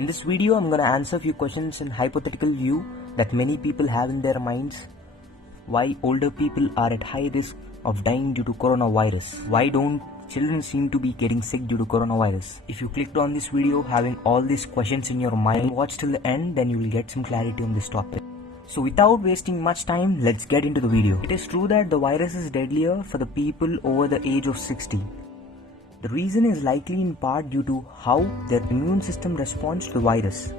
In this video, I'm gonna answer a few questions in hypothetical view that many people have in their minds. Why older people are at high risk of dying due to coronavirus? Why don't children seem to be getting sick due to coronavirus? If you clicked on this video having all these questions in your mind, watch till the end, then you will get some clarity on this topic. So without wasting much time, let's get into the video. It is true that the virus is deadlier for the people over the age of 60. The reason is likely in part due to how their immune system responds to the virus.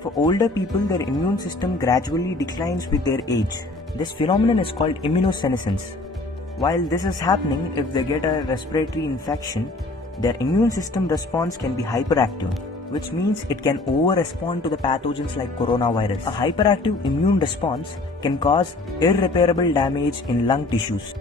For older people, their immune system gradually declines with their age. This phenomenon is called immunosenescence. While this is happening, if they get a respiratory infection, their immune system response can be hyperactive, which means it can over-respond to the pathogens like coronavirus. A hyperactive immune response can cause irreparable damage in lung tissues.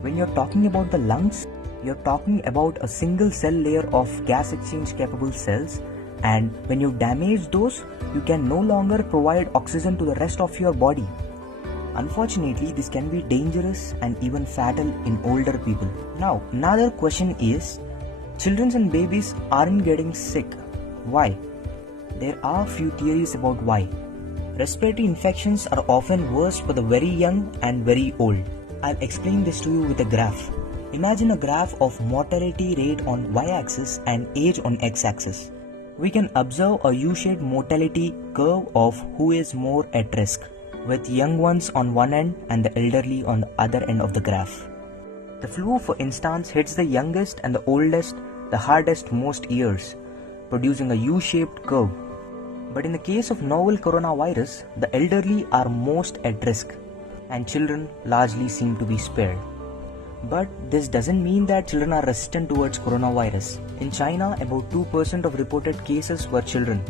When you're talking about the lungs, you're talking about a single cell layer of gas exchange capable cells, and when you damage those, you can no longer provide oxygen to the rest of your body. Unfortunately, this can be dangerous and even fatal in older people. Now, another question is, children and babies aren't getting sick. Why? There are few theories about why. Respiratory infections are often worse for the very young and very old. I'll explain this to you with a graph. Imagine a graph of mortality rate on y-axis and age on x-axis. We can observe a U-shaped mortality curve of who is more at risk, with young ones on one end and the elderly on the other end of the graph. The flu, for instance, hits the youngest and the oldest the hardest most years, producing a U-shaped curve. But in the case of novel coronavirus, the elderly are most at risk and children largely seem to be spared. But this doesn't mean that children are resistant towards coronavirus. In China, about 2% of reported cases were children.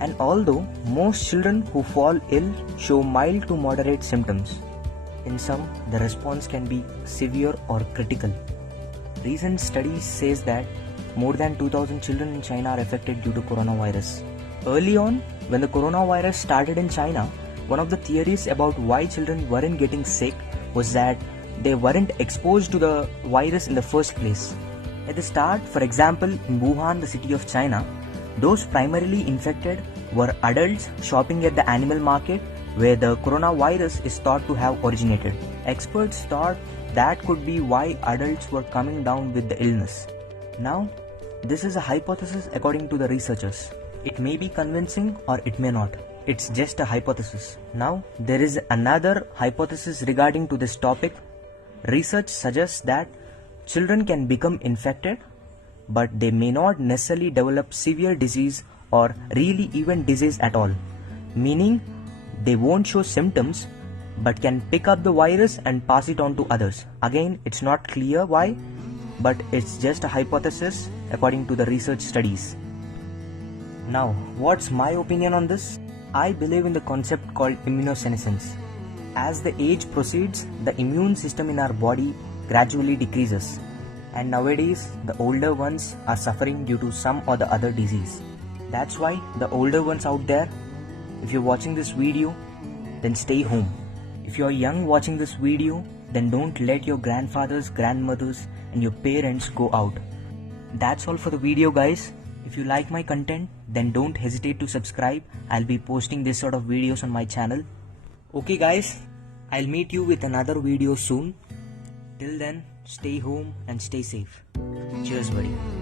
And although most children who fall ill show mild to moderate symptoms, in some the response can be severe or critical. Recent studies says that more than 2,000 children in China are affected due to coronavirus. Early on, when the coronavirus started in China, one of the theories about why children weren't getting sick was that they weren't exposed to the virus in the first place. At the start, for example, in Wuhan, the city of China, those primarily infected were adults shopping at the animal market where the coronavirus is thought to have originated. Experts thought that could be why adults were coming down with the illness. Now, this is a hypothesis according to the researchers. It may be convincing or it may not. It's just a hypothesis. Now, there is another hypothesis regarding to this topic. Research suggests that children can become infected, but they may not necessarily develop severe disease or really even disease at all. Meaning, they won't show symptoms, but can pick up the virus and pass it on to others. Again, it's not clear why, but it's just a hypothesis according to the research studies. Now, what's my opinion on this? I believe in the concept called immunosenescence. As the age proceeds, the immune system in our body gradually decreases. And nowadays, the older ones are suffering due to some or the other disease. That's why the older ones out there, if you're watching this video, then stay home. If you're young watching this video, then don't let your grandfathers, grandmothers and your parents go out. That's all for the video, guys. If you like my content, then don't hesitate to subscribe. I'll be posting this sort of videos on my channel. Okay guys, I'll meet you with another video soon. Till then, stay home and stay safe. Cheers buddy.